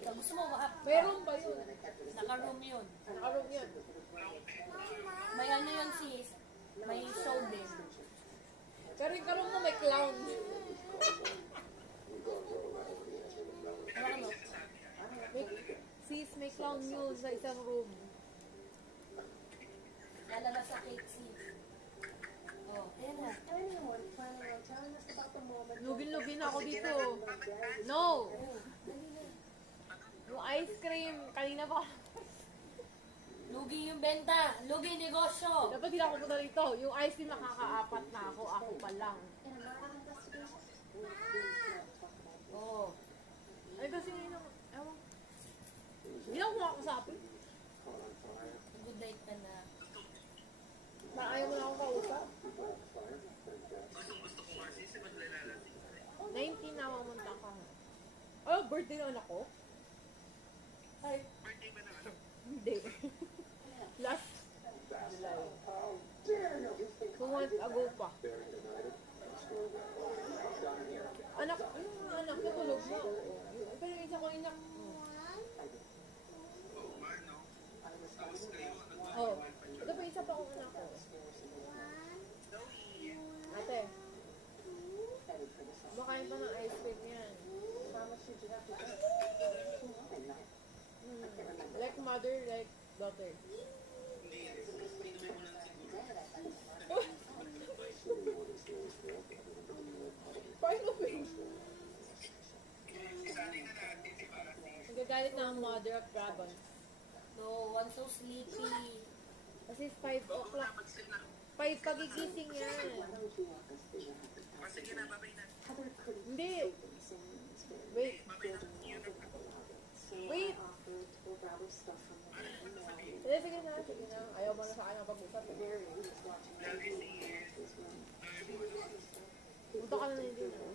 ka. Gusto mo ba? Meron ba yun? Naka-room yun. Nakaroon yun. May ano yun sis? May show din. Pero yung karoon mo may clown. Ano mo? May, sis, may clown yun sa isang room. Lalabas sa cake sis. Oh, ayan na. Lugin-lugin ako dito. No! Yung ice cream, kanina pa. Lugi yung benta. Lugi negosyo. Dapat hindi ako punta dito. Yung ice cream nakakaapat na ako. Ako pa lang. Oh. Ay kasi ngayon ako. Ewan. Hindi ako makakasapin. Good night ka na. Ayaw mo na akong kausap. 19 na mamunta ka. Oh, birthday ng anak ko? Ay, Hindi. Last July. 2 months ago pa. Anak, ano mga anak? Natulog mo. Pero yung isa ko inak. Oh. Ito pa isa pa kong anak ko. Ate. Makain pa ng ice cream yan. Like mother, like daughter. Paano ba yun? Nagagalit na ang mother of dragons. no, I'm so sleepy. Kasi 5 o'clock. 5 pagigising yan. Hindi. Wait. Wait. Sige na, sige na. Ayaw mo na sa akin ang pag-usap. Punta ka na na hindi na.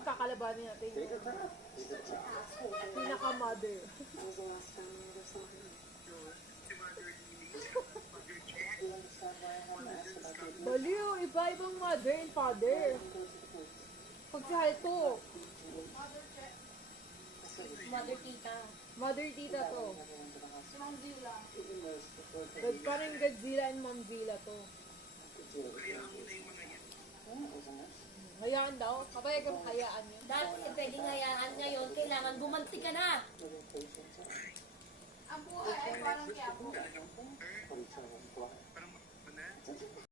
Kakalabanin natin yung pinaka-mother. Baliw, iba-ibang mother and father. Pag si Halto, Mother tita. mother tita to. Si Ma'am Zila. Parang Godzilla and Momzilla to. Hayaan daw. Kapag kang hayaan yun. Dati pwedeng hayaan ngayon, kailangan bumanti ka na. Ang buhay ay parang kaya po.